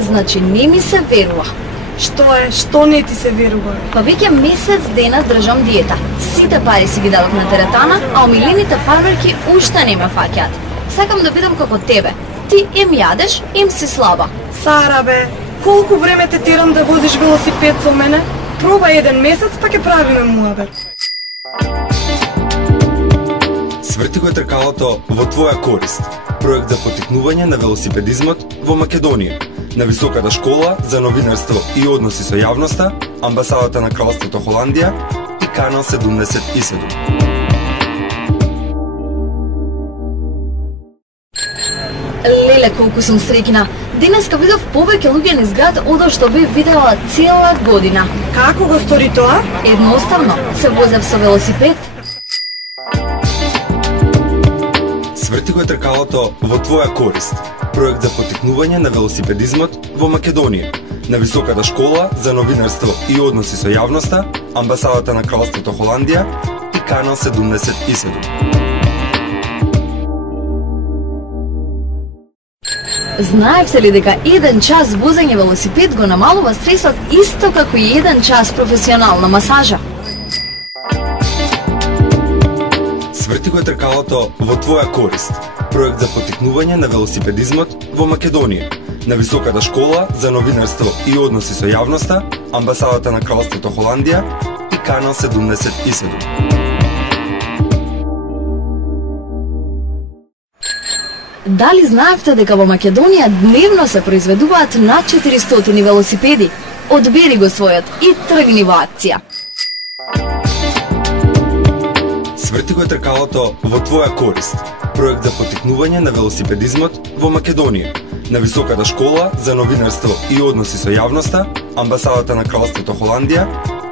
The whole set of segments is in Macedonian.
Значи не ми се верува. Што не ти се верува? Па веќе месец дена држам диета. Сите пари си ги дадов на теретана, а омилените фармерки уште не ме фаќаат. Сакам да бидам како тебе. Ти им јадеш, им си слаба. Сара бе, колку време те терам да возиш велосипед со мене? Проба еден месец па ќе правиме муабет. Сврти го тркалото во твоја корист. Проект за потикнување на велосипедизмот во Македонија. На Високата школа за новинарство и односи со јавноста, Амбасадата на Кралството Холандија и Канал 77. Леле, колку сум среќна. Денеска видов повеќе луѓе низ град од што би видела цела година. Како го стори тоа? Едноставно, се возев со велосипед. Сврти го тркалото во твоја корист. Проект за потикнување на велосипедизмот во Македонија. На Високата школа за новинарство и односи со јавноста, Амбасадата на Кралството Холандија и Канал 77. Знаевте ли дека 1 час возење велосипед го намалува стресот исто како и 1 час професионална масажа? Сврти го тркалото во твоја корист. Проект за потикнување на велосипедизмот во Македонија. На Високата школа за новинарство и односи со јавноста, Амбасадата на Кралството Холандија и Канал 77. Дали знаевте дека во Македонија дневно се произведуваат над 400 велосипеди? Одбери го својот и тргни во акција. Сврти го тркалото во твоја корист. Проект за потикнување на велосипедизмот во Македонија. На Високата школа за новинарство и односи со јавноста, Амбасадата на Кралството Холандија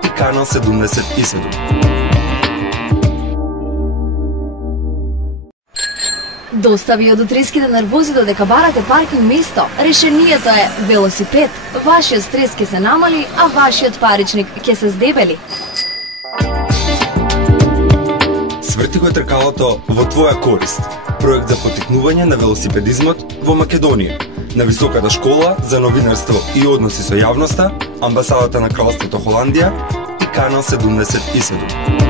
и Канал 77. Доста ви од утриските нервози додека барате паркинг место. Решението е велосипед. Вашиот стрес ќе се намали, а вашиот паричник ќе се здебели. Сврти го тркалото во твоја корист. Проект за потикнување на велосипедизмот во Македонија. На Високата школа за новинарство и односи со јавноста, Амбасадата на Кралството Холандија и Канал 77.